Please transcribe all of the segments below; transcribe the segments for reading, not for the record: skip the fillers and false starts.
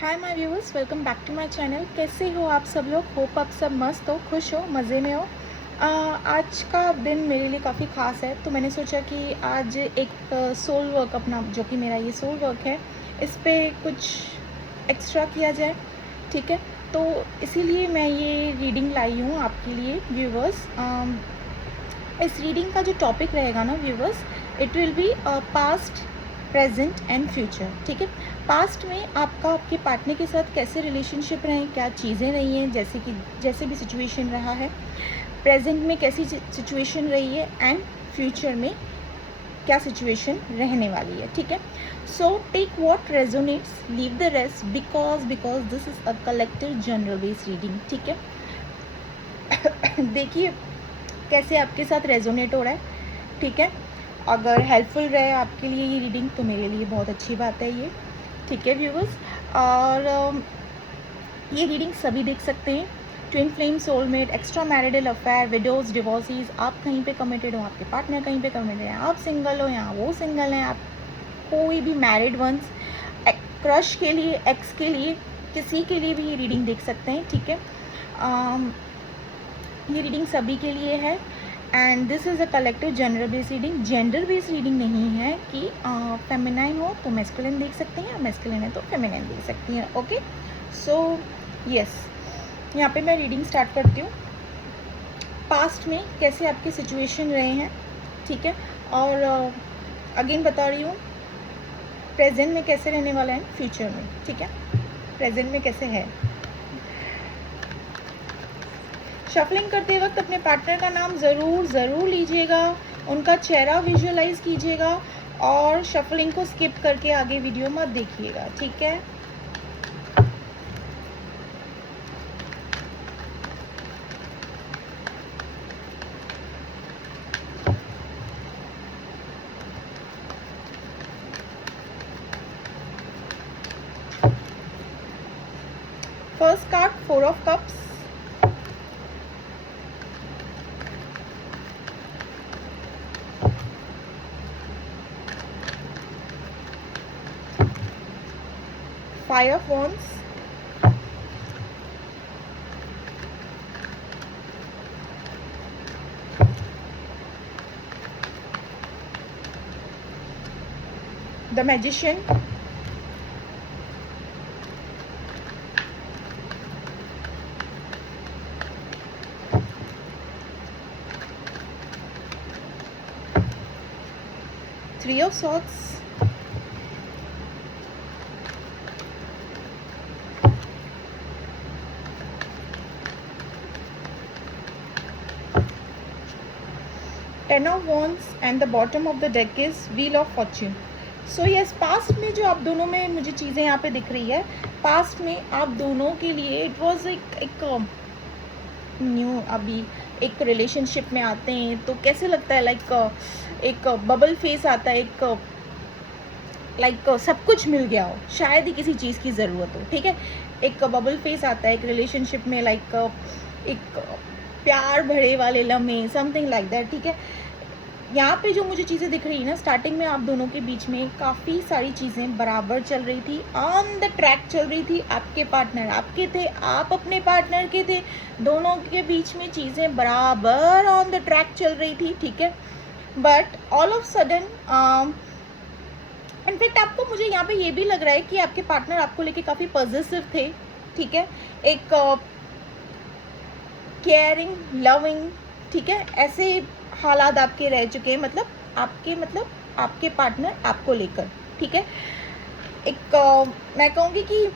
Hi my viewers, welcome back to my channel. कैसे हो आप सब लोग? होप आप सब मस्त हो, खुश हो, मज़े में हो। आज का दिन मेरे लिए काफ़ी ख़ास है, तो मैंने सोचा कि आज एक सोल वर्क अपना, जो कि मेरा ये सोल वर्क है, इस पे कुछ एक्स्ट्रा किया जाए। ठीक है, तो इसीलिए मैं ये रीडिंग लाई हूँ आपके लिए व्यूअर्स। इस रीडिंग का जो टॉपिक रहेगा ना viewers, it will be past, present and future. ठीक है, पास्ट में आपका आपके पार्टनर के साथ कैसे रिलेशनशिप रहे, क्या चीज़ें रही हैं, जैसे भी सिचुएशन रहा है। प्रेजेंट में कैसी सिचुएशन रही है एंड फ्यूचर में क्या सिचुएशन रहने वाली है। ठीक है, so take what resonates, leave the rest, because this is a collective general based reading. ठीक है, देखिए कैसे आपके साथ रेजोनेट हो रहा है। ठीक है, अगर हेल्पफुल रहे आपके लिए ये रीडिंग तो मेरे लिए बहुत अच्छी बात है ये। ठीक है व्यूवर्स, और ये रीडिंग सभी देख सकते हैं। Twin flame, soulmate, extra marital affair, widows, divorcees, आप कहीं पे कमिटेड हो, आपके पार्टनर कहीं पे कमिटेड है, आप सिंगल हो या वो सिंगल हैं, आप कोई भी मैरिड वंस, क्रश के लिए, एक्स के लिए, किसी के लिए भी ये रीडिंग देख सकते हैं। ठीक है, ये रीडिंग सभी के लिए है and this is a collective gender based reading. Gender based reading नहीं है कि फेमिनाइन हो तो मैस्कुलिन देख सकते हैं, मैस्कुलिन है तो फेमिनाइन देख सकती हैं। ओके, सो यस, यहाँ पे मैं रीडिंग स्टार्ट करती हूँ। पास्ट में कैसे आपके सिचुएशन रहे हैं, ठीक है, और अगेन बता रही हूँ प्रेजेंट में कैसे रहने वाला है, फ्यूचर में। ठीक है, प्रेजेंट में कैसे है। शफलिंग करते वक्त अपने पार्टनर का नाम ज़रूर लीजिएगा, उनका चेहरा विजुअलाइज कीजिएगा और शफलिंग को स्किप करके आगे वीडियो मत देखिएगा। ठीक है, first card, 4 of cups, five of wands, the magician, three of swords, ten of wands and the bottom of the deck is wheel of Fortune. So yes, past में जो आप दोनों में मुझे चीज़ें यहाँ पे दिख रही है, पास्ट में आप दोनों के लिए इट वॉज एक न्यू, अभी एक रिलेशनशिप में आते हैं तो कैसे लगता है, एक बबल फेस आता है, एक सब कुछ मिल गया हो, शायद ही किसी चीज़ की ज़रूरत हो। ठीक है, एक बबल फेस आता है एक रिलेशनशिप में, एक प्यार भरे वाले लम्हे, समथिंग लाइक दैट। ठीक है, यहाँ पे जो मुझे चीज़ें दिख रही है ना, स्टार्टिंग में आप दोनों के बीच में काफ़ी सारी चीज़ें बराबर चल रही थी, ऑन द ट्रैक चल रही थी। आपके पार्टनर आपके थे, आप अपने पार्टनर के थे, दोनों के बीच में चीज़ें बराबर ऑन द ट्रैक चल रही थी। ठीक है, but all of sudden, in fact आपको, मुझे यहाँ पे ये भी लग रहा है कि आपके पार्टनर आपको लेके काफ़ी पॉजिटिव थे। ठीक है, एक केयरिंग, लविंग, ठीक है, ऐसे हालात आपके रह चुके हैं, मतलब आपके पार्टनर आपको लेकर। ठीक है, एक मैं कहूँगी कि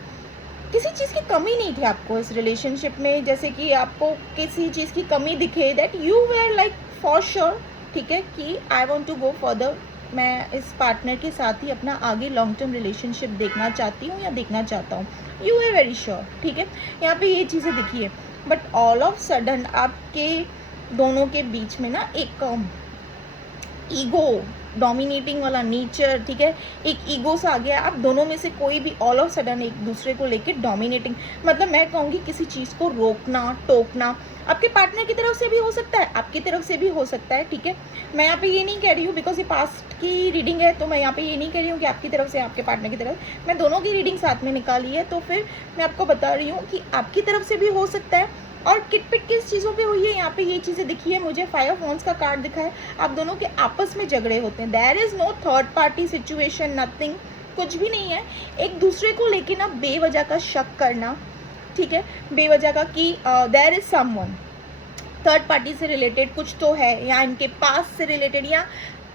किसी चीज़ की कमी नहीं थी आपको इस रिलेशनशिप में, जैसे कि आपको किसी चीज़ की कमी दिखे, that you were like for sure. ठीक है, कि I want to go further, मैं इस पार्टनर के साथ ही अपना आगे लॉन्ग टर्म रिलेशनशिप देखना चाहती हूँ या देखना चाहता हूँ, यू आर वेरी श्योर। ठीक है, यहाँ पे ये चीज़ें दिखी है, बट ऑल ऑफ सडन आपके दोनों के बीच में ना एक ईगो डोमिनेटिंग वाला नेचर, ठीक है, एक ईगो सा आ गया। आप दोनों में से कोई भी ऑल ऑफ सडन एक दूसरे को लेके डोमिनेटिंग, मतलब मैं कहूँगी किसी चीज़ को रोकना टोकना, आपके पार्टनर की तरफ से भी हो सकता है, आपकी तरफ से भी हो सकता है, ठीक है। मैं यहाँ पे ये नहीं कह रही हूँ बिकॉज ये पास्ट की रीडिंग है, तो मैं यहाँ पे ये नहीं कह रही हूँ कि आपकी तरफ से आपके पार्टनर की तरफ, मैं दोनों की रीडिंग साथ में निकाली है, तो फिर मैं आपको बता रही हूँ कि आपकी तरफ से भी हो सकता है। और किटपिट किस चीज़ों पे हुई है, यहाँ पे ये चीज़ें दिखी है मुझे, 5 ऑफ वांड्स का कार्ड दिखा है, आप दोनों के आपस में झगड़े होते हैं। There is no third party situation, nothing, कुछ भी नहीं है। एक दूसरे को लेके ना बेवजह का शक करना, ठीक है, बेवजह का कि there is someone third party से रिलेटेड कुछ तो है, या इनके पास से रिलेटेड, या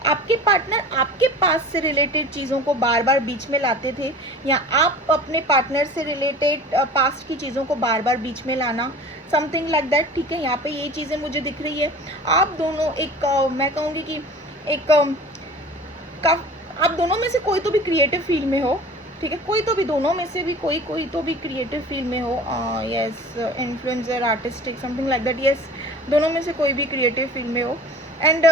आपके पार्टनर आपके पास से रिलेटेड चीज़ों को बार बार बीच में लाते थे, या आप अपने पार्टनर से रिलेटेड पास्ट की चीज़ों को बार बार बीच में लाना, समथिंग लाइक दैट, ठीक है। यहाँ पे ये चीज़ें मुझे दिख रही है। आप दोनों एक मैं कहूँगी कि एक आप दोनों में से कोई तो भी क्रिएटिव फील्ड में हो, ठीक है, कोई तो भी, दोनों में से भी कोई तो भी क्रिएटिव फील्ड में हो, yes, influencer, artistic, something like that, yes, दोनों में से कोई भी क्रिएटिव फील्ड में हो। एंड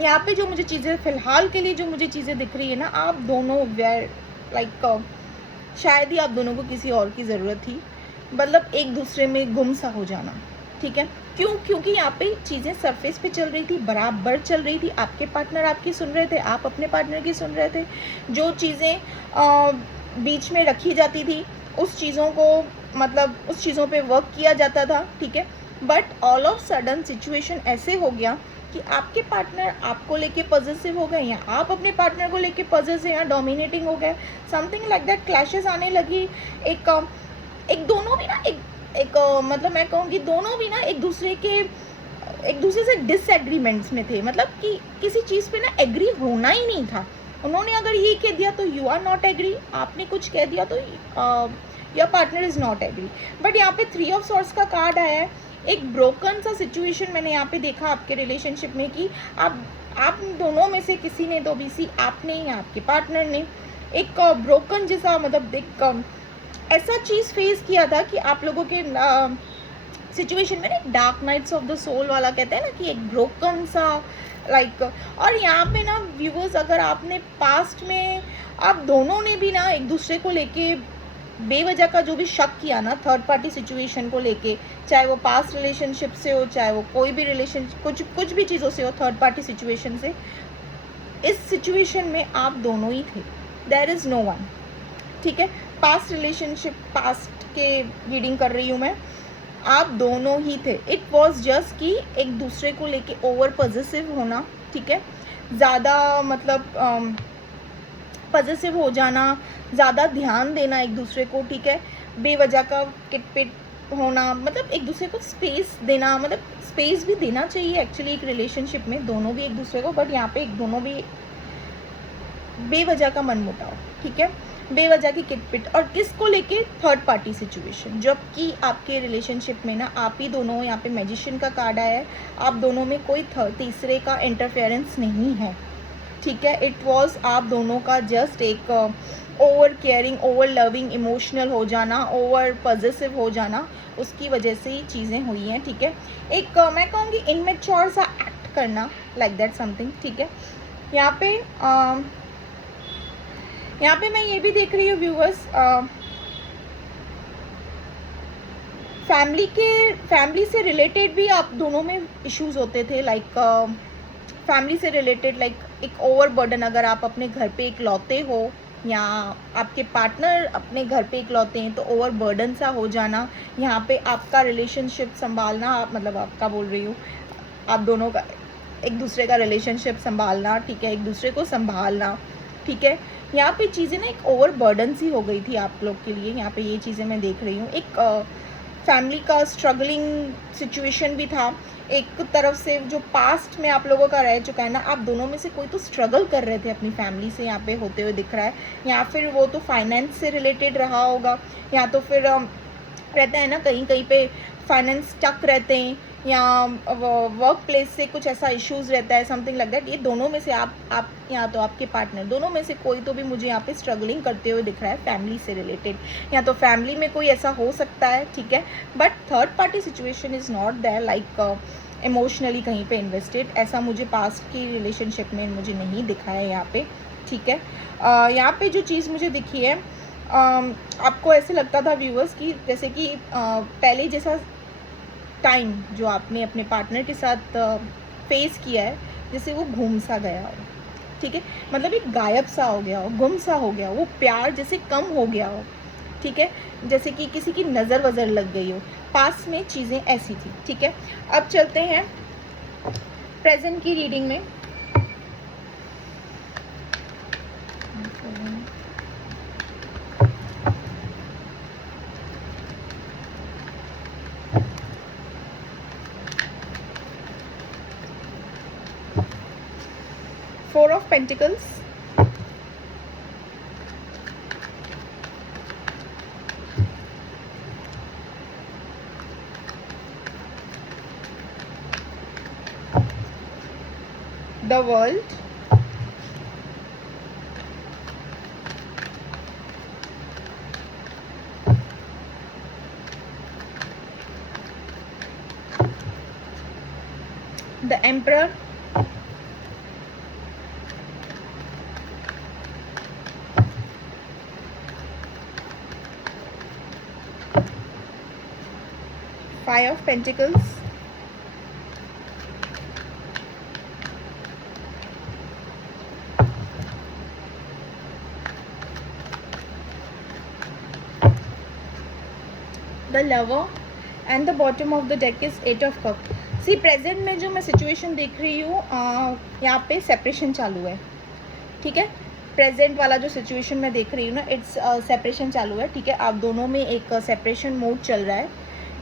यहाँ पे जो मुझे चीज़ें फिलहाल के लिए जो मुझे चीज़ें दिख रही है ना, आप दोनों वेयर लाइक शायद ही आप दोनों को किसी और की ज़रूरत थी, मतलब एक दूसरे में गुम सा हो जाना, ठीक है। क्योंकि यहाँ पे चीज़ें सरफेस पे चल रही थी, बराबर चल रही थी, आपके पार्टनर आपकी सुन रहे थे, आप अपने पार्टनर की सुन रहे थे। जो चीज़ें बीच में रखी जाती थी उस चीज़ों को, मतलब उस चीज़ों पे वर्क किया जाता था, ठीक है। But all of sudden situation ऐसे हो गया कि आपके पार्टनर आपको लेके पॉजिटिव हो गए, या आप अपने पार्टनर को लेके पॉजिटिव या डोमिनेटिंग हो गए, समथिंग लाइक दैट। क्लैशेस आने लगी, एक दोनों भी ना एक मतलब मैं कहूँगी दोनों भी ना एक दूसरे से डिसएग्रीमेंट्स में थे, मतलब कि किसी चीज़ पे ना एग्री होना ही नहीं था। उन्होंने अगर ये कह दिया तो यू आर नॉट एग्री, आपने कुछ कह दिया तो your partner is not agree. But यहाँ पे 3 ऑफ सॉर्ड्स का कार्ड आया है। एक ब्रोकन सा सिचुएशन मैंने यहाँ पे देखा आपके रिलेशनशिप में, कि आप दोनों में से किसी ने, तो बीसी आपने या आपके पार्टनर ने एक ब्रोकन जैसा, मतलब एक ऐसा चीज़ फेस किया था कि आप लोगों के सिचुएशन में ना dark nights of the soul वाला कहते हैं ना, कि एक ब्रोकन सा लाइक। और यहाँ पे ना व्यूवर्स, अगर आपने पास्ट में आप दोनों ने भी ना एक दूसरे को लेके बेवजह का जो भी शक किया ना थर्ड पार्टी सिचुएशन को लेके, चाहे वो पास्ट रिलेशनशिप से हो, चाहे वो कोई भी रिलेशन कुछ भी चीज़ों से हो, थर्ड पार्टी सिचुएशन से, इस सिचुएशन में आप दोनों ही थे, देयर इज़ नो वन, ठीक है। पास्ट रिलेशनशिप, पास्ट के रीडिंग कर रही हूँ मैं, आप दोनों ही थे। इट वॉज जस्ट कि एक दूसरे को लेके ओवर पॉजिटिव होना, ठीक है, ज़्यादा मतलब पॉजिटिव हो जाना, ज़्यादा ध्यान देना एक दूसरे को, ठीक है, बेवजह का किटपिट होना, मतलब एक दूसरे को स्पेस देना, मतलब स्पेस भी देना चाहिए एक्चुअली एक रिलेशनशिप में, दोनों भी एक दूसरे को। बट यहाँ पे एक दोनों भी बेवजह का मनमुटाव, ठीक है, बेवजह की किटपिट, और किसको लेके, थर्ड पार्टी सिचुएशन, जबकि आपके रिलेशनशिप में ना आप ही दोनों, यहाँ पे मैजिशियन का कार्ड आया है, आप दोनों में कोई तीसरे का इंटरफेरेंस नहीं है, ठीक है। इट वॉज आप दोनों का जस्ट एक over caring, over loving, emotional हो जाना, ओवर पॉजिटिव हो जाना, उसकी वजह से ही चीज़ें हुई हैं, ठीक है। एक मैं कहूँगी इनमेच्योर सा एक्ट करना, लाइक दैट समथिंग, ठीक है। यहाँ पे मैं ये भी देख रही हूँ व्यूअर्स, फैमिली से रिलेटेड भी आप दोनों में इश्यूज होते थे, लाइक फैमिली से रिलेटेड, लाइक एक ओवर बर्डन, अगर आप अपने घर पे इकलौते हो या आपके पार्टनर अपने घर पे इकलौते हैं तो ओवर बर्डन सा हो जाना, यहाँ पे आपका रिलेशनशिप संभालना, मतलब आपका बोल रही हूँ, आप दोनों का एक दूसरे का रिलेशनशिप संभालना, ठीक है, एक दूसरे को संभालना, ठीक है। यहाँ पे चीज़ें ना एक ओवर बर्डन सी हो गई थी आप लोग के लिए, यहाँ पे ये चीज़ें मैं देख रही हूँ। एक फैमिली का स्ट्रगलिंग सिचुएशन भी था, एक तरफ से जो पास्ट में आप लोगों का रह चुका है ना, आप दोनों में से कोई तो स्ट्रगल कर रहे थे अपनी फैमिली से, यहाँ पे होते हुए दिख रहा है, या फिर वो तो फाइनेंस से रिलेटेड रहा होगा, या तो फिर रहता है ना कहीं कहीं पे फाइनेंस स्टक रहते हैं, या वर्क प्लेस से कुछ ऐसा इश्यूज रहता है, समथिंग लाइक दैट। ये दोनों में से आप या तो आपके पार्टनर, दोनों में से कोई तो भी मुझे यहाँ पे स्ट्रगलिंग करते हुए दिख रहा है फैमिली से रिलेटेड, या तो फैमिली में कोई ऐसा हो सकता है, ठीक है। But third party situation is not there, like emotionally कहीं पे इन्वेस्टेड। ऐसा मुझे पास्ट की रिलेशनशिप में मुझे नहीं दिखा है यहाँ पे, ठीक है। यहाँ पे जो चीज़ मुझे दिखी है, आपको ऐसे लगता था व्यूअर्स कि जैसे कि पहले जैसा टाइम जो आपने अपने पार्टनर के साथ फेस किया है, जैसे वो घूम सा गया हो, ठीक है। मतलब एक गायब सा हो गया हो, गुम सा हो गया हो, वो प्यार जैसे कम हो गया हो, ठीक है। जैसे कि किसी की नज़र वज़र लग गई हो। पास्ट में चीज़ें ऐसी थी, ठीक है। अब चलते हैं प्रेजेंट की रीडिंग में। Four of Pentacles, the World, the Emperor, Five of Pentacles, the Lover, and the bottom of the deck is Eight of Cups. See present में जो मैं सिचुएशन देख रही हूँ, यहाँ पे सेपरेशन चालू है, ठीक है। प्रेजेंट वाला जो सिचुएशन मैं देख रही हूँ ना, इट्स सेपरेशन चालू है, ठीक है। आप दोनों में एक सेपरेशन मोड चल रहा है,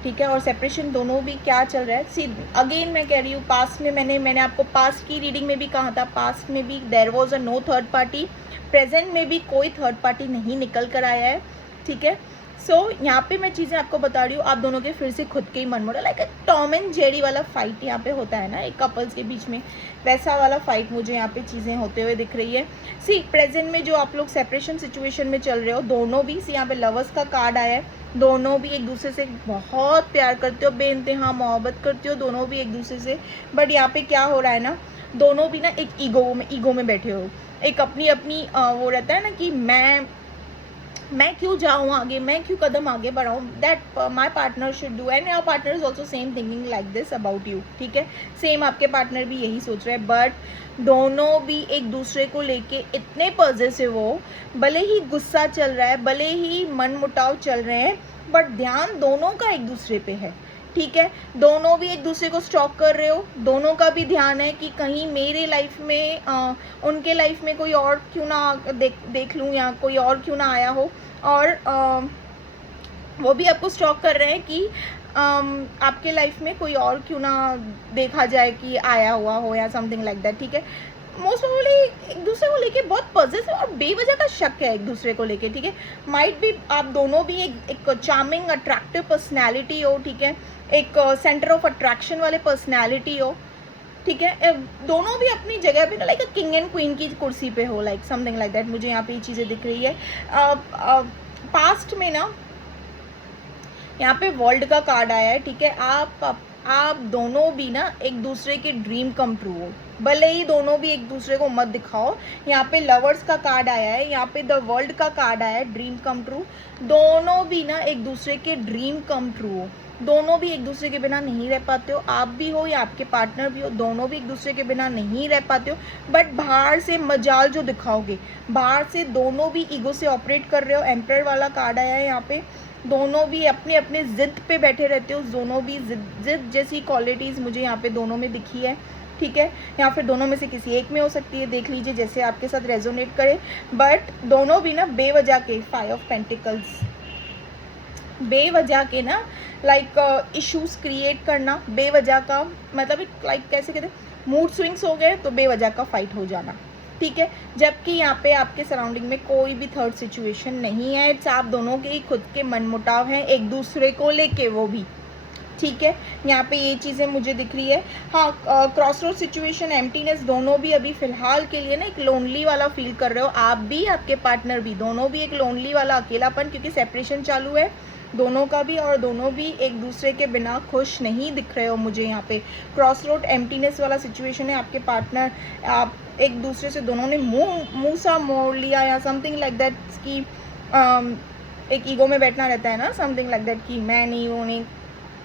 ठीक है। और सेपरेशन दोनों भी क्या चल रहा है, सी अगेन मैं कह रही हूँ, पास्ट में मैंने आपको पास्ट की रीडिंग में भी कहा था, पास्ट में भी there was a no third party, present में भी कोई थर्ड पार्टी नहीं निकल कर आया है, ठीक है। सो यहाँ पे मैं चीज़ें आपको बता रही हूँ, आप दोनों के फिर से खुद के ही मन मोड़ा, लाइक टॉम एंड जेरी वाला फाइट यहाँ पे होता है ना एक कपल्स के बीच में, वैसा वाला फाइट मुझे यहाँ पे चीज़ें होते हुए दिख रही है। सी प्रेजेंट में जो आप लोग सेपरेशन सिचुएशन में चल रहे हो, दोनों भी, सी यहाँ पे लवर्स का कार्ड आया है, दोनों भी एक दूसरे से बहुत प्यार करते हो, बेइंतहा मोहब्बत करते हो दोनों भी एक दूसरे से। बट यहाँ पे क्या हो रहा है ना, दोनों भी ना एक ईगो में बैठे हो, एक अपनी अपनी वो रहता है ना कि मैं क्यों जाऊँ आगे, मैं क्यों कदम आगे बढ़ाऊँ, that my partner should do, and your partner is also same thinking like this about you, ठीक है। सेम आपके पार्टनर भी यही सोच रहे हैं, बट दोनों भी एक दूसरे को लेके इतने पॉजिटिव हो, भले ही गुस्सा चल रहा है, भले ही मन मुटाव चल रहे हैं, बट ध्यान दोनों का एक दूसरे पे है, ठीक है। दोनों भी एक दूसरे को स्टॉक कर रहे हो, दोनों का भी ध्यान है कि कहीं मेरे लाइफ में उनके लाइफ में कोई और क्यों ना देख लूँ, या कोई और क्यों ना आया हो, और वो भी आपको स्टॉक कर रहे हैं कि आपके लाइफ में कोई और क्यों ना देखा जाए कि आया हुआ हो, या समथिंग लाइक दैट, ठीक है। मोस्ट प्रोबेबली एक दूसरे को लेके बहुत पॉजिटिव और बेवजह का शक है एक दूसरे को लेके, ठीक है। माइट भी आप दोनों भी एक चार्मिंग अट्रैक्टिव पर्सनैलिटी हो, ठीक है, एक सेंटर ऑफ अट्रैक्शन वाले पर्सनैलिटी हो, ठीक है। दोनों भी अपनी जगह पे ना लाइक किंग एंड क्वीन की कुर्सी पे हो, लाइक समथिंग लाइक दैट, मुझे यहाँ पे ये चीज़ें दिख रही है। पास्ट में ना यहाँ पे वर्ल्ड का कार्ड आया है, ठीक है। आप दोनों भी ना एक दूसरे के ड्रीम कम ट्रू हो, भले ही दोनों भी एक दूसरे को मत दिखाओ। यहाँ पे लवर्स का कार्ड आया है, यहाँ पे द वर्ल्ड का कार्ड आया है, ड्रीम कम ट्रू। दोनों भी ना एक दूसरे के ड्रीम कम ट्रू हो, दोनों भी एक दूसरे के बिना नहीं रह पाते हो, आप भी हो या आपके पार्टनर भी हो, दोनों भी एक दूसरे के बिना नहीं रह पाते हो। बट बाहर से मजाल जो दिखाओगे, बाहर से दोनों भी ईगो से ऑपरेट कर रहे हो। एम्परर वाला कार्ड आया है यहाँ पे, दोनों भी अपने अपने जिद पे बैठे रहते हो, दोनों भी जिद जैसी क्वालिटीज़ मुझे यहाँ पे दोनों में दिखी है, ठीक है। या फिर दोनों में से किसी एक में हो सकती है, देख लीजिए जैसे आपके साथ रेजोनेट करे। बट दोनों भी ना बेवजह के, फाइव ऑफ पेंटिकल्स, बेवजह के ना लाइक इश्यूज क्रिएट करना, बेवजह का मतलब लाइक कैसे कहते हैं, मूड स्विंग्स हो गए तो बेवजह का फाइट हो जाना, ठीक है। जबकि यहाँ पे आपके सराउंडिंग में कोई भी थर्ड सिचुएशन नहीं है, इट्स आप दोनों के ही खुद के मनमुटाव हैं एक दूसरे को लेके, वो भी ठीक है। यहाँ पे ये चीज़ें मुझे दिख रही है। हाँ, क्रॉस रोड सिचुएशन, एम्प्टीनेस, दोनों भी अभी फिलहाल के लिए ना एक लोनली वाला फील कर रहे हो, आप भी आपके पार्टनर भी, दोनों भी एक लोनली वाला अकेलापन, क्योंकि सेपरेशन चालू है। दोनों का भी, और दोनों भी एक दूसरे के बिना खुश नहीं दिख रहे हो मुझे यहाँ पे। क्रॉस रोड एम्प्टीनेस वाला सिचुएशन है। आपके पार्टनर, आप एक दूसरे से दोनों ने मुंह सा मोड़ लिया या समथिंग लाइक दैट कि एक ईगो में बैठना रहता है ना, समथिंग लाइक दैट कि मैं नहीं, वो नहीं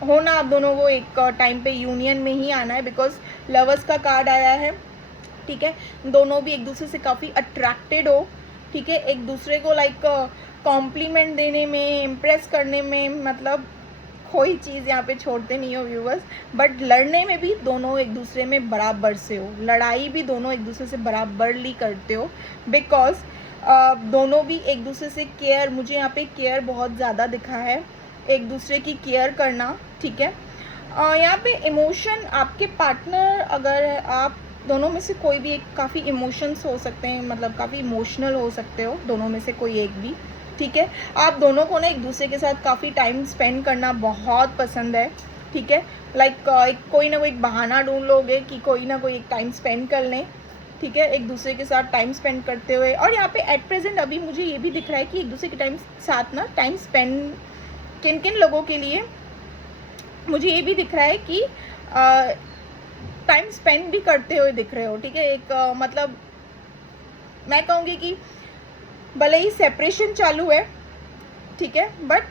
होना। आप दोनों को एक टाइम पे यूनियन में ही आना है, बिकॉज लवर्स का कार्ड आया है। ठीक है, दोनों भी एक दूसरे से काफ़ी अट्रैक्टेड हो। ठीक है, एक दूसरे को लाइक कॉम्प्लीमेंट देने में, इम्प्रेस करने में, मतलब कोई चीज़ यहाँ पे छोड़ते नहीं हो व्यूवर्स। बट लड़ने में भी दोनों एक दूसरे में बराबर से हो, लड़ाई भी दोनों एक दूसरे से बराबरली करते हो, बिकॉज दोनों भी एक दूसरे से केयर, मुझे यहाँ पे केयर बहुत ज़्यादा दिखा है, एक दूसरे की केयर करना। ठीक है, यहाँ पे इमोशन, आपके पार्टनर, अगर आप दोनों में से कोई भी एक काफ़ी इमोशंस हो सकते हैं, मतलब काफ़ी इमोशनल हो सकते हो दोनों में से कोई एक भी। ठीक है, आप दोनों को ना एक दूसरे के साथ काफ़ी टाइम स्पेंड करना बहुत पसंद है। ठीक है, लाइक कोई ना कोई बहाना ढूंढ लोगे कि कोई ना कोई एक टाइम स्पेंड कर लें। ठीक है, एक दूसरे के साथ टाइम स्पेंड करते हुए, और यहाँ पे एट प्रेजेंट अभी मुझे ये भी दिख रहा है कि एक दूसरे के साथ ना टाइम स्पेंड किन किन लोगों के लिए मुझे ये भी दिख रहा है कि टाइम स्पेंड भी करते हुए दिख रहे हो। ठीक है, एक मतलब मैं कहूँगी कि भले ही सेपरेशन चालू है, ठीक है, बट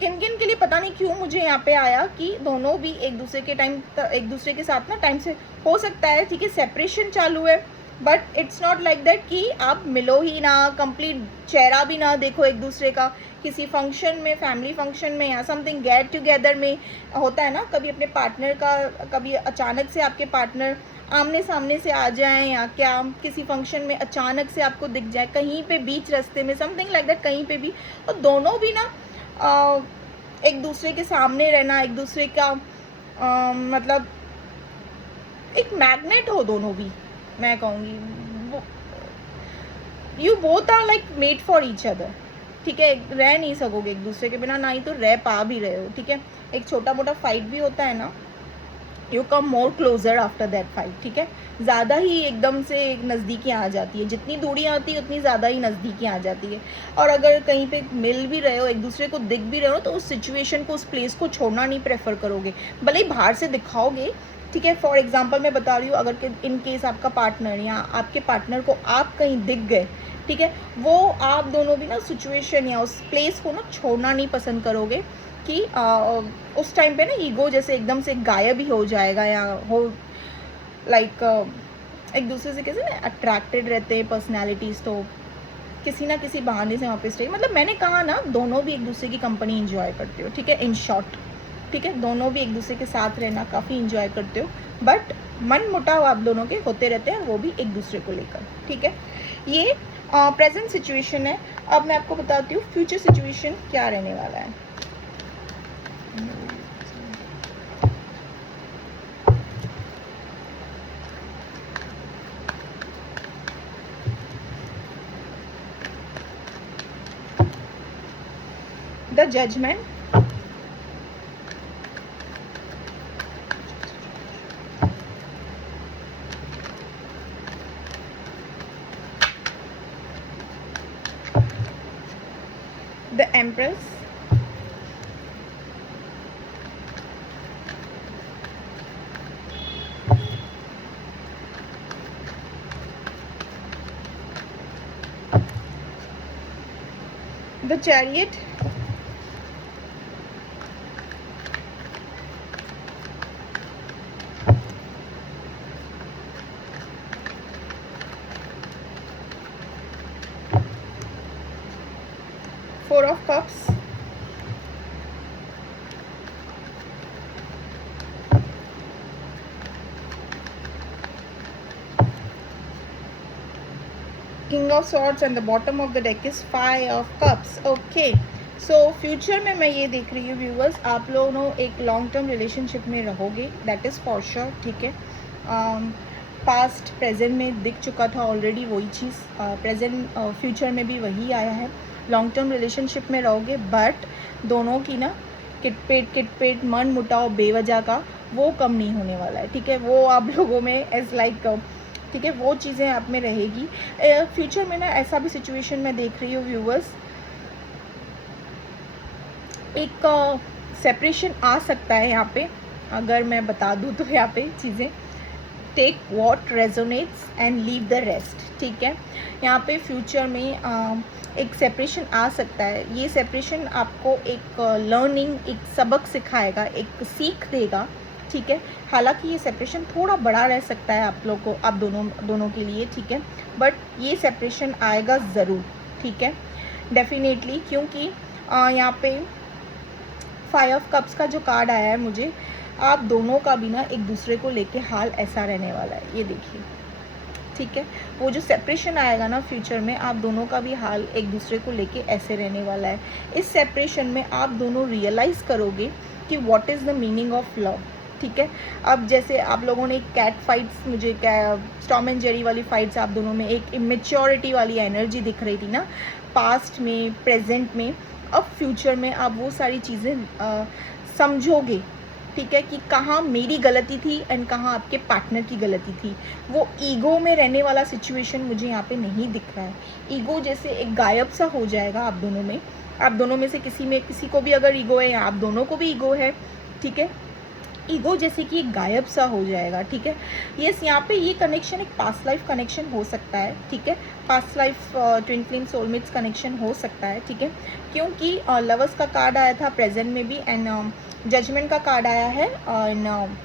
किन किन के लिए पता नहीं क्यों मुझे यहाँ पे आया कि दोनों भी एक दूसरे के साथ ना टाइम से हो सकता है। ठीक है, सेपरेशन चालू है, but it's not like that कि आप मिलो ही ना, कंप्लीट चेहरा भी ना देखो एक दूसरे का। किसी फंक्शन में, फैमिली फंक्शन में या समथिंग गेट टुगेदर में होता है ना, कभी अपने पार्टनर का, कभी अचानक से आपके पार्टनर आमने सामने से आ जाएं, या क्या किसी फंक्शन में अचानक से आपको दिख जाए कहीं पे बीच रास्ते में, समथिंग लाइक दैट, कहीं पे भी, और दोनों भी ना एक दूसरे के सामने रहना, एक दूसरे का मतलब एक मैग्नेट हो दोनों भी, मैं कहूँगी। You both are like made for each other. ठीक है, रह नहीं सकोगे एक दूसरे के बिना, ना ही तो रह पा भी रहे हो। ठीक है, एक छोटा मोटा फाइट भी होता है ना, you come more closer after that fight. ठीक है, ज़्यादा ही एकदम से नज़दीकियाँ आ जाती है, जितनी दूरी आती है उतनी ज़्यादा ही नज़दीकियाँ आ जाती है। और अगर कहीं पे मिल भी रहे हो, एक दूसरे को दिख भी रहे हो, तो उस सिचुएशन को, उस प्लेस को छोड़ना नहीं प्रेफर करोगे, भले ही बाहर से दिखाओगे। ठीक है, फॉर एग्जाम्पल मैं बता रही हूँ, अगर इन केस आपका पार्टनर या आपके पार्टनर को आप कहीं दिख गए, ठीक है, वो आप दोनों भी ना सिचुएशन या उस प्लेस को ना छोड़ना नहीं पसंद करोगे कि उस टाइम पे ना ईगो जैसे एकदम से गायब ही हो जाएगा, या हो लाइक एक दूसरे से कैसे ना अट्रैक्टेड रहते हैं पर्सनैलिटीज़, तो किसी ना किसी बहाने से वापस रही, मतलब मैंने कहा ना, दोनों भी एक दूसरे की कंपनी इंजॉय करते हो। ठीक है, इन शॉर्ट, ठीक है, दोनों भी एक दूसरे के साथ रहना काफ़ी इंजॉय करते हो, बट मन मुटाव आप दोनों के होते रहते हैं, वो भी एक दूसरे को लेकर। ठीक है, ये प्रेजेंट सिचुएशन है। अब मैं आपको बताती हूँ फ्यूचर सिचुएशन क्या रहने वाला है। The judgement, the empress, the chariot, four of cups, king of swords, and the bottom of the deck is five of cups. Okay, so future में मैं ये देख रही हूँ व्यूवर्स, आप लोगों एक लॉन्ग टर्म रिलेशनशिप में रहोगे, दैट इज़ फॉर श्योर। ठीक है, पास्ट प्रेजेंट में दिख चुका था ऑलरेडी वही चीज़, प्रेजेंट फ्यूचर में भी वही आया है, लॉन्ग टर्म रिलेशनशिप में रहोगे, बट दोनों की ना किटपेट मन मुटाव बेवजह का वो कम नहीं होने वाला है। ठीक है, वो आप लोगों में एज लाइक ठीक है, वो चीज़ें आप में रहेगी। फ्यूचर में ना ऐसा भी सिचुएशन मैं देख रही हूँ व्यूवर्स, एक सेपरेशन आ सकता है यहाँ पे, अगर मैं बता दूँ तो यहाँ पे चीज़ें, take what resonates and leave the rest, ठीक है। यहाँ पे फ्यूचर में एक सेपरेशन आ सकता है। ये सेपरेशन आपको एक लर्निंग, एक सबक सिखाएगा, एक सीख देगा, ठीक है। हालांकि ये सेपरेशन थोड़ा बड़ा रह सकता है आप लोग को, आप दोनों के लिए, ठीक है, बट ये सेपरेशन आएगा ज़रूर, ठीक है, डेफिनेटली। क्योंकि यहाँ पे 5 ऑफ कप्स का जो कार्ड आया है मुझे, आप दोनों का भी ना एक दूसरे को लेके हाल ऐसा रहने वाला है, ये देखिए, ठीक है। वो जो सेपरेशन आएगा ना फ्यूचर में, आप दोनों का भी हाल एक दूसरे को लेके ऐसे रहने वाला है। इस सेपरेशन में आप दोनों रियलाइज़ करोगे कि what is the meaning of love, ठीक है। अब जैसे आप लोगों ने कैट फाइट्स, मुझे क्या टॉम एंड जेरी वाली फाइट्स, आप दोनों में एक इमेच्योरिटी वाली एनर्जी दिख रही थी ना, पास्ट में, प्रेजेंट में। अब फ्यूचर में आप वो सारी चीज़ें समझोगे, ठीक है, कि कहाँ मेरी गलती थी एंड कहाँ आपके पार्टनर की गलती थी। वो ईगो में रहने वाला सिचुएशन मुझे यहाँ पे नहीं दिख रहा है। ईगो जैसे एक गायब सा हो जाएगा आप दोनों में। आप दोनों में से किसी को भी अगर ईगो है, या आप दोनों को भी ईगो है, ठीक है, ईगो जैसे कि एक गायब सा हो जाएगा, ठीक है। यस, यहाँ पे ये कनेक्शन एक पास्ट लाइफ कनेक्शन हो सकता है, ठीक है, past life twin flame soulmates connection हो सकता है, ठीक है। क्योंकि लवर्स का कार्ड आया था प्रेजेंट में भी, एंड जजमेंट का कार्ड आया है इन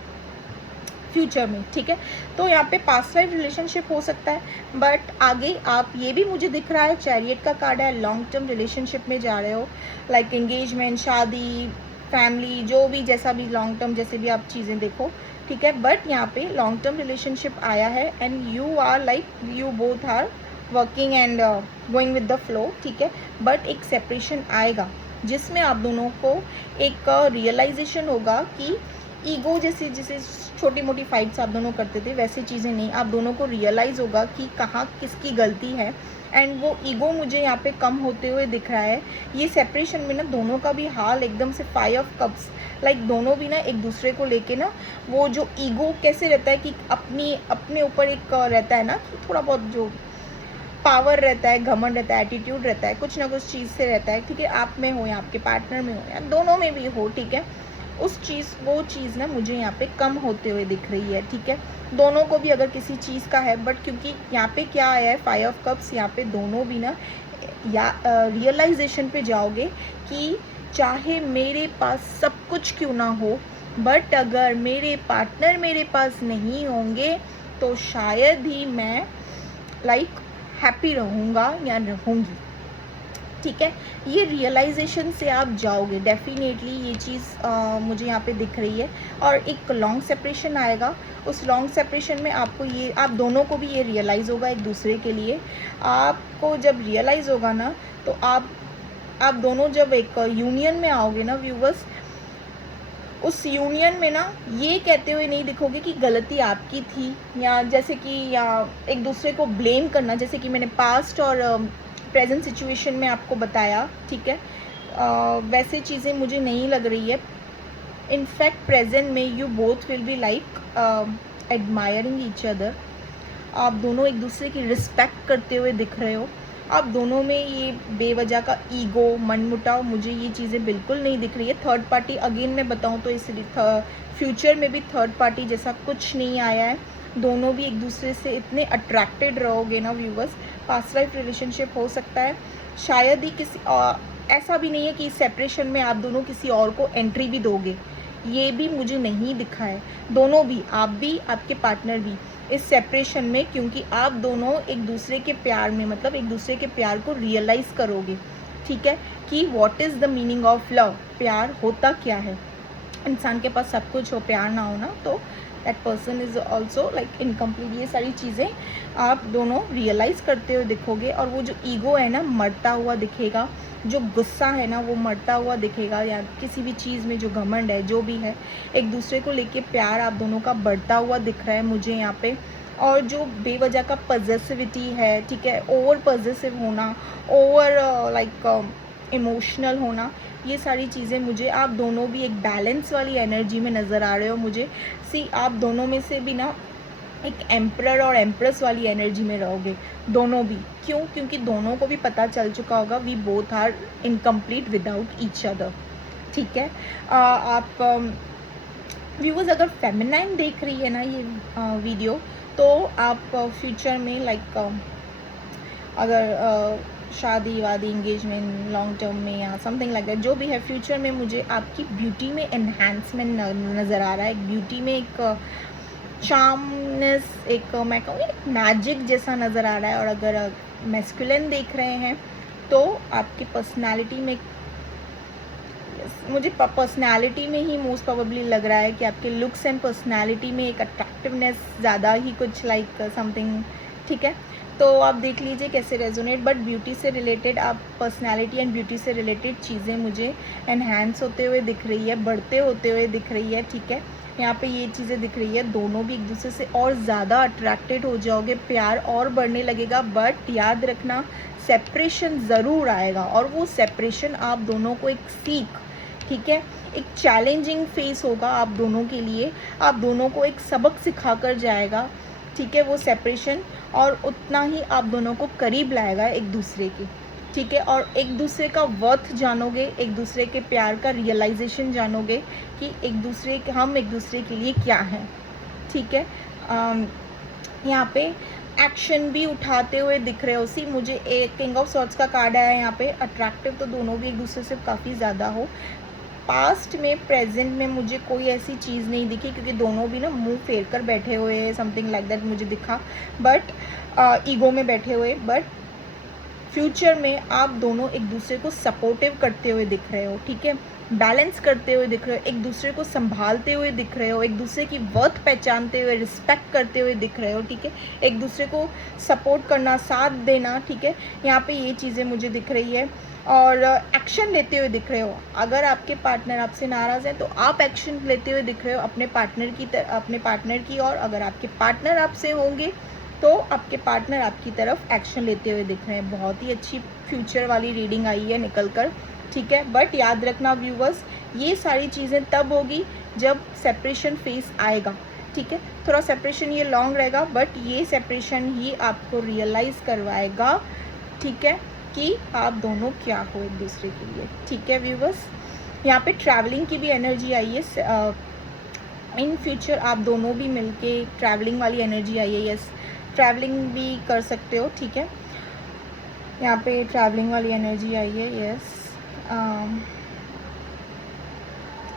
फ्यूचर में, ठीक है। तो यहाँ पे पास्ट लाइफ रिलेशनशिप हो सकता है, बट आगे आप, ये भी मुझे दिख रहा है, चैरियट का कार्ड है, लॉन्ग टर्म रिलेशनशिप में जा रहे हो, लाइक एंगेजमेंट, शादी, फैमिली, जो भी, जैसा भी लॉन्ग टर्म, जैसे भी आप चीज़ें देखो, ठीक है। बट यहाँ पे लॉन्ग टर्म रिलेशनशिप आया है, and you are like, you both are working and going with the flow, ठीक है। बट एक सेपरेशन आएगा जिसमें आप दोनों को एक रियलाइजेशन होगा कि ईगो जैसे जैसे छोटी मोटी फाइट्स आप दोनों करते थे, वैसी चीज़ें नहीं, आप दोनों को रियलाइज़ होगा कि कहाँ किसकी गलती है, एंड वो ईगो मुझे यहाँ पे कम होते हुए दिख रहा है। ये सेपरेशन में ना दोनों का भी हाल एकदम से 5 ऑफ कप्स, लाइक दोनों भी ना एक दूसरे को लेके ना, वो जो ईगो कैसे रहता है कि अपने ऊपर एक रहता है ना, कि थोड़ा बहुत जो पावर रहता है, घमंड रहता है, एटीट्यूड रहता है, कुछ ना कुछ चीज़ से रहता है, ठीक है। आप में हो या आपके पार्टनर में हो या दोनों में भी हो, ठीक है, वो चीज़ ना मुझे यहाँ पे कम होते हुए दिख रही है, ठीक है। दोनों को भी अगर किसी चीज़ का है, बट क्योंकि यहाँ पे क्या आया है, 5 ऑफ कप्स, यहाँ पे दोनों भी ना या रियलाइजेशन पे जाओगे कि चाहे मेरे पास सब कुछ क्यों ना हो, बट अगर मेरे पार्टनर मेरे पास नहीं होंगे तो शायद ही मैं लाइक हैप्पी रहूँगा या रहूँगी, ठीक है। ये रियलाइजेशन से आप जाओगे डेफिनेटली, ये चीज़ मुझे यहाँ पे दिख रही है। और एक लॉन्ग सेपरेशन आएगा, उस लॉन्ग सेपरेशन में आपको ये, आप दोनों को भी ये रियलाइज़ होगा एक दूसरे के लिए। आपको जब रियलाइज़ होगा ना, तो आप दोनों जब एक यूनियन में आओगे ना व्यूवर्स, उस यूनियन में ना ये कहते हुए नहीं दिखोगे कि गलती आपकी थी, या जैसे कि या एक दूसरे को ब्लेम करना, जैसे कि मैंने पास्ट और प्रेजेंट सिचुएशन में आपको बताया, ठीक है। वैसे चीज़ें मुझे नहीं लग रही है। इनफैक्ट प्रेजेंट में you both will be like admiring each other. आप दोनों एक दूसरे की रिस्पेक्ट करते हुए दिख रहे हो। आप दोनों में ये बेवजह का ईगो, मनमुटाव, मुझे ये चीज़ें बिल्कुल नहीं दिख रही है। थर्ड पार्टी, अगेन मैं बताऊँ तो इस फ्यूचर में भी थर्ड पार्टी जैसा कुछ नहीं आया है। दोनों भी एक दूसरे से इतने अट्रैक्टेड रहोगे ना व्यूवर्स। पास्ट लाइफ रिलेशनशिप हो सकता है, शायद ही किसी ऐसा भी नहीं है कि सेपरेशन में आप दोनों किसी और को एंट्री भी दोगे, ये भी मुझे नहीं दिखा है। दोनों भी, आप भी, आपके पार्टनर भी, इस सेपरेशन में, क्योंकि आप दोनों एक दूसरे के प्यार में, मतलब एक दूसरे के प्यार को रियलाइज़ करोगे, ठीक है, कि what is the meaning of love, प्यार होता क्या है। इंसान के पास सब कुछ हो, प्यार ना हो ना, तो that person is also like incomplete. ये सारी चीज़ें आप दोनों रियलाइज़ करते हुए दिखोगे, और वो जो ईगो है ना मरता हुआ दिखेगा, जो गुस्सा है ना वो मरता हुआ दिखेगा, या किसी भी चीज़ में जो घमंड है, जो भी है, एक दूसरे को लेके प्यार आप दोनों का बढ़ता हुआ दिख रहा है मुझे यहाँ पे। और जो बेवजह का पॉजिटिविटी है, ठीक है, ओवर पॉजिटिव होना, ओवर लाइक इमोशनल होना, ये सारी चीज़ें मुझे, आप दोनों भी एक बैलेंस वाली एनर्जी में नज़र आ रहे हो मुझे। आप दोनों में से भी ना एक एम्परर और एम्प्रेस वाली एनर्जी में रहोगे, दोनों भी। क्यों? क्योंकि दोनों को भी पता चल चुका होगा we both are incomplete without each other, ठीक है। आप व्यूअर्स अगर फेमिनाइन देख रही है ना ये वीडियो, तो आप फ्यूचर में लाइक अगर शादी वादी इंगेजमेंट लॉन्ग टर्म में या समथिंग लाइक दैट जो भी है, फ्यूचर में मुझे आपकी ब्यूटी में एनहांसमेंट नज़र आ रहा है। एक ब्यूटी में एक चार्मनेस, एक मैं कहूँ एक मैजिक जैसा नज़र आ रहा है। और अगर मैस्कुलिन देख रहे हैं तो आपकी पर्सनालिटी में, मुझे पर्सनालिटी में ही मोस्ट प्रोबेबली लग रहा है कि आपके लुक्स एंड पर्सनालिटी में एक अट्रैक्टिवनेस ज़्यादा ही कुछ लाइक समथिंग, ठीक है। तो आप देख लीजिए कैसे रेजोनेट। बट ब्यूटी से रिलेटेड, आप पर्सनालिटी एंड ब्यूटी से रिलेटेड चीज़ें मुझे एनहांस होते हुए दिख रही है, बढ़ते होते हुए दिख रही है, ठीक है। यहाँ पे ये चीज़ें दिख रही है, दोनों भी एक दूसरे से और ज़्यादा अट्रैक्टेड हो जाओगे, प्यार और बढ़ने लगेगा। बट याद रखना, सेपरेशन ज़रूर आएगा, और वो सेपरेशन आप दोनों को एक सीख, ठीक है, एक चैलेंजिंग फेस होगा आप दोनों के लिए, आप दोनों को एक सबक सिखा कर जाएगा, ठीक है, वो सेपरेशन। और उतना ही आप दोनों को करीब लाएगा एक दूसरे के, ठीक है। और एक दूसरे का वर्थ जानोगे, एक दूसरे के प्यार का रियलाइजेशन जानोगे कि हम एक दूसरे के लिए क्या हैं, ठीक है। यहाँ पे एक्शन भी उठाते हुए दिख रहे हो। सी मुझे एक किंग ऑफ सॉर्ड्स का कार्ड आया है यहाँ पे। अट्रैक्टिव तो दोनों भी एक दूसरे से काफ़ी ज़्यादा हो। पास्ट में प्रेजेंट में मुझे कोई ऐसी चीज़ नहीं दिखी, क्योंकि दोनों भी ना मुंह फेर कर बैठे हुए, समथिंग लाइक दैट मुझे दिखा। बट ईगो में बैठे हुए। बट फ्यूचर में आप दोनों एक दूसरे को सपोर्टिव करते हुए दिख रहे हो, ठीक है, बैलेंस करते हुए दिख रहे हो, एक दूसरे को संभालते हुए दिख रहे हो, एक दूसरे की वर्थ पहचानते हुए, रिस्पेक्ट करते हुए दिख रहे हो, ठीक है, एक दूसरे को सपोर्ट करना, साथ देना, ठीक है। यहाँ पे ये चीज़ें मुझे दिख रही है। और एक्शन लेते हुए दिख रहे हो। अगर आपके पार्टनर आपसे नाराज़ है तो आप एक्शन लेते हुए दिख रहे हो अपने पार्टनर की। और अगर आपके पार्टनर आपसे होंगे तो आपके पार्टनर आपकी तरफ एक्शन लेते हुए दिख रहे हैं। बहुत ही अच्छी फ्यूचर वाली रीडिंग आई है निकल कर, ठीक है। बट याद रखना व्यूवर्स, ये सारी चीज़ें तब होगी जब सेपरेशन फेस आएगा, ठीक है। थोड़ा सेपरेशन ये लॉन्ग रहेगा, बट ये सेपरेशन ही आपको रियलाइज़ करवाएगा, ठीक है, कि आप दोनों क्या हो एक दूसरे के लिए, ठीक है व्यूवर्स। यहाँ पे ट्रैवलिंग की भी एनर्जी आई है। इन फ्यूचर आप दोनों भी मिलके ट्रैवलिंग वाली एनर्जी आई है। यस, ट्रैवलिंग भी कर सकते हो, ठीक है। यहाँ पे ट्रैवलिंग वाली एनर्जी आई है। यस,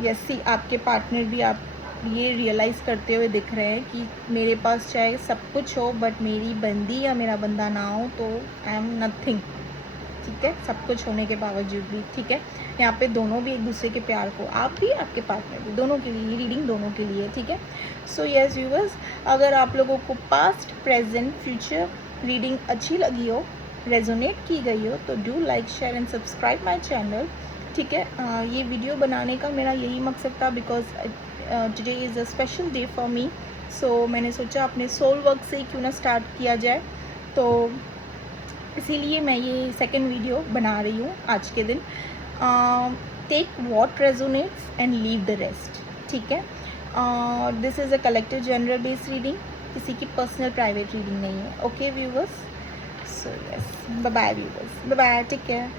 यस सी आपके पार्टनर भी आप ये रियलाइज़ करते हुए दिख रहे हैं कि मेरे पास चाहे सब कुछ हो, बट मेरी बंदी या मेरा बंदा ना हो तो आई एम नथिंग, ठीक है, सब कुछ होने के बावजूद भी, ठीक है। यहाँ पे दोनों भी एक दूसरे के प्यार को, आप भी आपके पार्टनर भी, दोनों के लिए रीडिंग दोनों के लिए, ठीक है। सो यस व्यूअर्स, अगर आप लोगों को पास्ट प्रेजेंट फ्यूचर रीडिंग अच्छी लगी हो, रेजोनेट की गई हो, तो do like share and subscribe my channel, ठीक है। ये वीडियो बनाने का मेरा यही मकसद था, because today is a special day for me. So मैंने सोचा अपने सोल वर्क से क्यों ना स्टार्ट किया जाए, तो इसीलिए मैं ये सेकंड वीडियो बना रही हूँ आज के दिन। Take what resonates and leave the rest, ठीक है। This is a collective general based reading, किसी की पर्सनल प्राइवेट रीडिंग नहीं है। Okay viewers, so yes, bye bye viewers, bye bye, take care.